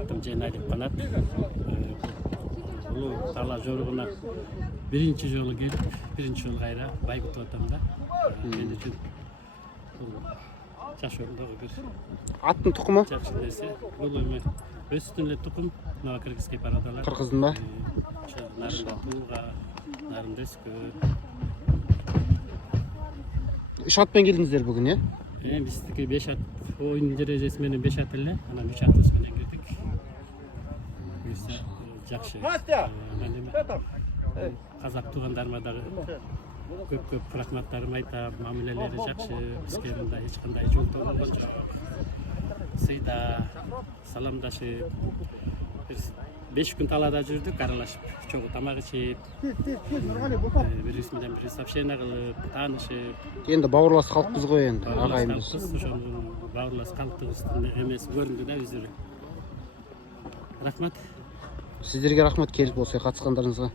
атым Жайналиев Канат. Улуу Тала жоругуна биринчи жолу келип, биринчи жолу кайра байгытып атам да. Мен үчүн жашоомдогу бир Аттын тукуму? жакшы нерсе. Бул эме өстүн эле тукум, новокыргызский парадалар. Кыргыздын ба? Нарында тууга, нарында өскөн. Үч атпен келдиңиздер бүгүн, э? Биздики 5 ат оюн дережеси менен 5 ат эле, анан 3 атыбыз менен кирдик. Буюрса жакшы. Казак туугандарыма дагы көп рахматтарымды айтам. Мамилелери жакшы, бизге мындай эч кандай жолтоо болгон жок. Сыйда саламдашып, 5 күн талаада жүрдүк, аралашып, чогуу тамак ичип, бирибиз менен бири сообщение кылып, таанышып. Енді бауырлас халықпыз ғой енді, ағайымыз. Ошону бауырлас калктыгыбыздын эмеси көрүндү да өздөрү. Рахмат. Сіздерге рахмат келіп осы қатысқандарыңызға.